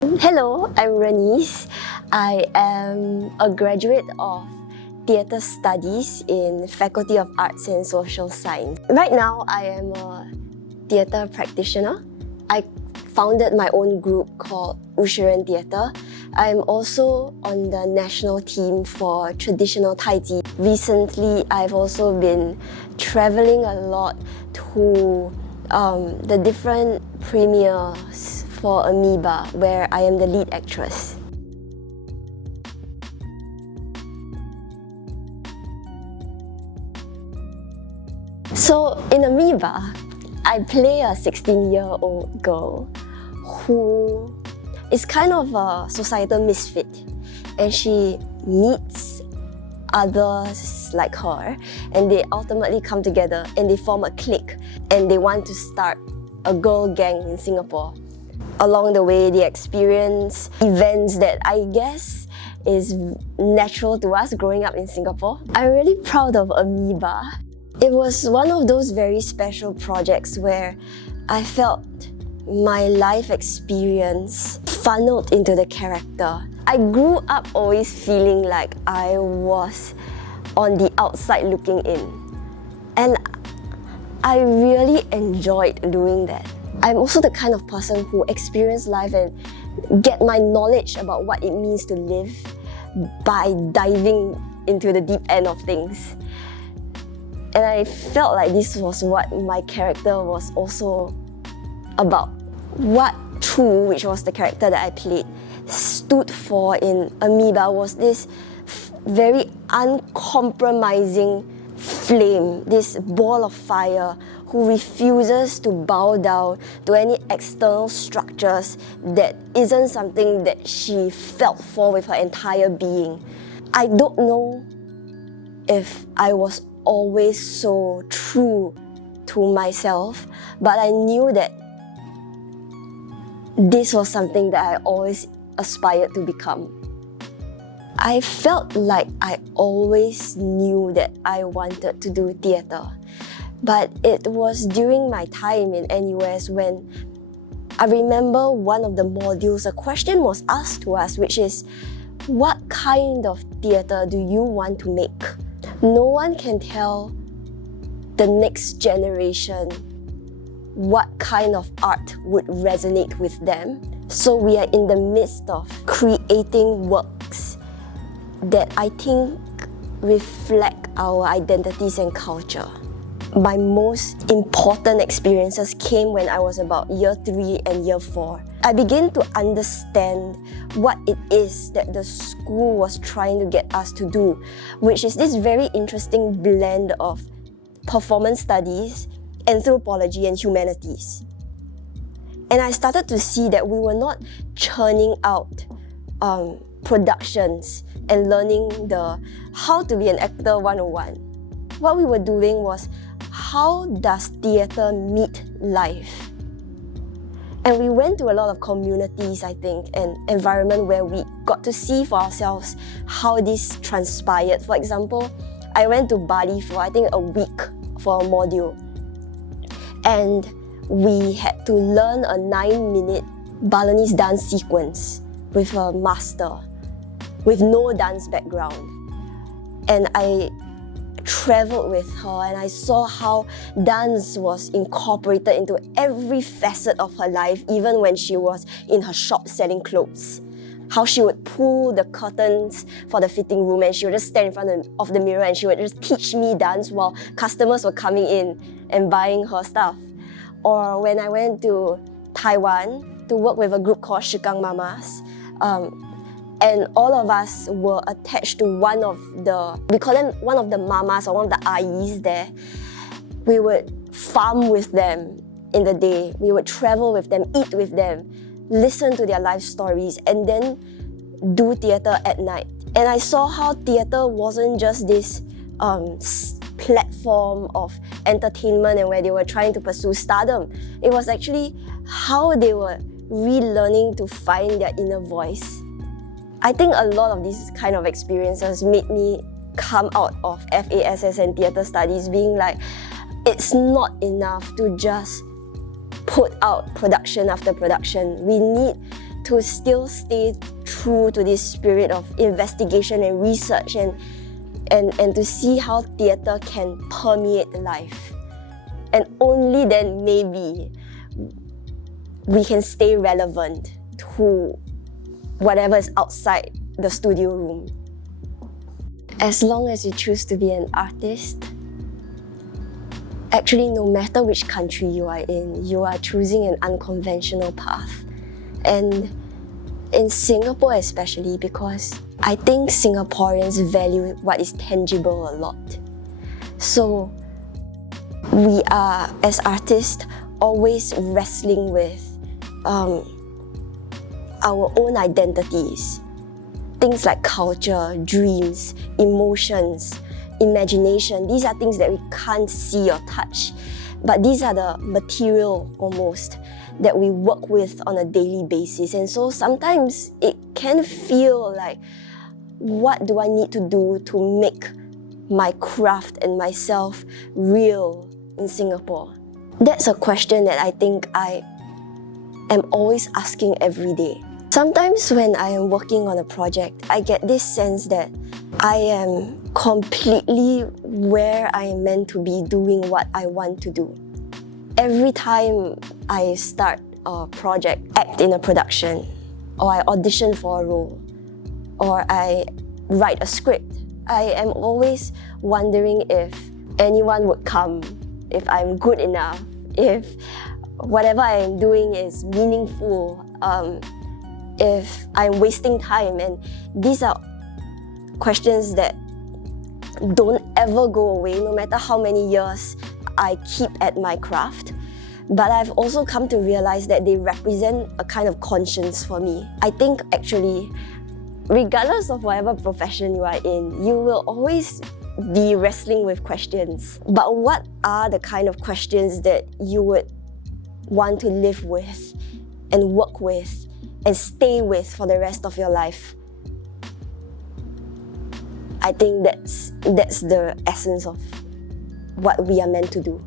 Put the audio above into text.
Hello, I'm Ranice. I am a graduate of Theatre Studies in Faculty of Arts and Social Science. Right now, I am a theatre practitioner. I founded my own group called WUSHIREN Theatre. I'm also on the national team for traditional Taiji. Recently, I've also been traveling a lot to the different premieres for Amoeba, where I am the lead actress. So in Amoeba, I play a 16-year-old girl who is kind of a societal misfit, and she meets others like her, and they ultimately come together and they form a clique, and they want to start a girl gang in Singapore. Along the way, they experience events that I guess is natural to us growing up in Singapore. I'm really proud of Amoeba. It was one of those very special projects where I felt my life experience funneled into the character. I grew up always feeling like I was on the outside looking in, and I really enjoyed doing that. I'm also the kind of person who experiences life and get my knowledge about what it means to live by diving into the deep end of things. And I felt like this was what my character was also about. What True, which was the character that I played, stood for in Amoeba was this very uncompromising flame, this ball of fire who refuses to bow down to any external structures that isn't something that she felt for with her entire being. I don't know if I was always so true to myself, but I knew that this was something that I always aspired to become. I felt like I always knew that I wanted to do theatre, but it was during my time in NUS when I remember one of the modules, a question was asked to us, which is, what kind of theatre do you want to make? No one can tell the next generation what kind of art would resonate with them. So we are in the midst of creating works that I think reflect our identities and culture. My most important experiences came when I was about year 3 and year 4. I began to understand what it is that the school was trying to get us to do, which is this very interesting blend of performance studies, anthropology, and humanities. And I started to see that we were not churning out productions and learning the how to be an actor 101. What we were doing was, how does theatre meet life? And we went to a lot of communities, I think, and environment where we got to see for ourselves how this transpired. For example, I went to Bali for I think a week for a module, and we had to learn a 9-minute Balinese dance sequence with a master with no dance background. And I traveled with her and I saw how dance was incorporated into every facet of her life, even when she was in her shop selling clothes. How she would pull the curtains for the fitting room and she would just stand in front of the mirror and she would just teach me dance while customers were coming in and buying her stuff. Or when I went to Taiwan to work with a group called Shikang Mamas, and all of us were attached to one of the, we call them one of the mamas or one of the ayis there. We would farm with them in the day. We would travel with them, eat with them, listen to their life stories, and then do theatre at night. And I saw how theatre wasn't just this platform of entertainment and where they were trying to pursue stardom. It was actually how they were relearning to find their inner voice. I think a lot of these kind of experiences made me come out of FASS and theatre studies being like, it's not enough to just put out production after production. We need to still stay true to this spirit of investigation and research and to see how theatre can permeate life. And only then maybe we can stay relevant to whatever is outside the studio room. As long as you choose to be an artist, actually no matter which country you are in, you are choosing an unconventional path. And in Singapore especially, because I think Singaporeans value what is tangible a lot. So we are, as artists, always wrestling with our own identities. Things like culture, dreams, emotions, imagination. These are things that we can't see or touch. But these are the material, almost, that we work with on a daily basis. And so sometimes it can feel like, what do I need to do to make my craft and myself real in Singapore? That's a question that I think I am always asking every day. Sometimes when I am working on a project, I get this sense that I am completely where I am meant to be, doing what I want to do. Every time I start a project, act in a production, or I audition for a role, or I write a script, I am always wondering if anyone would come, if I'm good enough, if whatever I am doing is meaningful, if I'm wasting time. And these are questions that don't ever go away, no matter how many years I keep at my craft. But I've also come to realize that they represent a kind of conscience for me. I think actually, regardless of whatever profession you are in, you will always be wrestling with questions. But what are the kind of questions that you would want to live with and work with and stay with for the rest of your life? I think that's the essence of what we are meant to do.